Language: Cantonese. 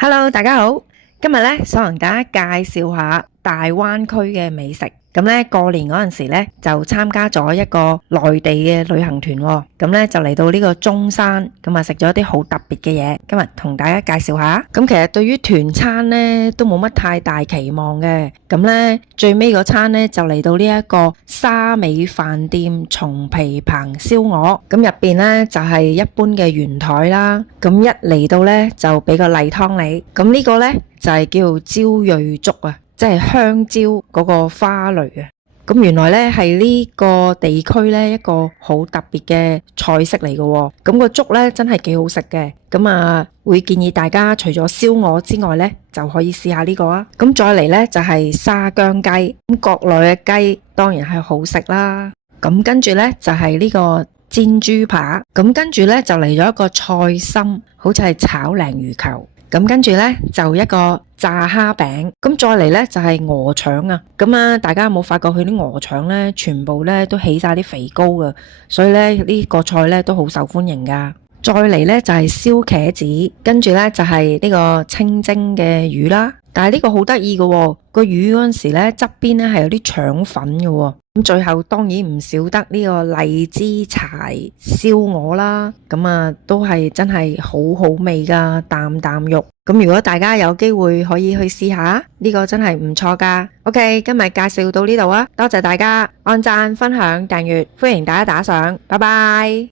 Hello，大家好。今日咧想同大家介紹下大灣區嘅美食。咁咧過年嗰陣時咧就參加咗一個內地嘅旅行團喎。咁咧就嚟到呢個中山，咁啊食咗一啲好特別嘅嘢。今日同大家介紹下。咁其實對於團餐咧都冇乜太大期望嘅。咁咧最尾嗰餐咧就嚟到呢一個沙尾飯店松皮棚燒鵝。咁入邊咧就係一般嘅圓台啦。咁一嚟到咧就俾個例湯你。咁呢個咧就係叫焦蕊粥啊，即係香蕉嗰個花蕾啊。咁原來咧係呢個地區咧一個好特別嘅菜式嚟嘅喎。咁個粥咧真係幾好食嘅。咁啊會建議大家除咗燒鵝之外咧，就可以試下呢個啊。咁再嚟咧就係沙薑雞。咁國內嘅雞當然係好食啦。咁跟住咧就係呢個煎豬扒。咁跟住咧就嚟咗一個菜心，好似係炒鯪魚球。咁跟住呢，就一個炸蝦餅，咁再嚟呢，就係鵝腸啊。咁啊，大家有冇發覺佢啲鵝腸呢，全部呢都起晒啲肥膏噶，所以呢，呢個菜呢都好受歡迎噶。再嚟呢，就係燒茄子，跟住呢，就係呢個清蒸嘅魚啦。但係呢個好得意嘅喎，個魚嗰陣時呢側邊呢係有啲腸粉嘅喎。咁最後當然唔少得呢個荔枝柴燒鵝啦。咁啊都係真係好好味噶，啖啖肉。咁如果大家有機會可以去試下，呢個真係唔錯噶。OK，今日介紹到呢度啊，多謝大家按讚、分享、訂閱，歡迎大家打賞，拜拜。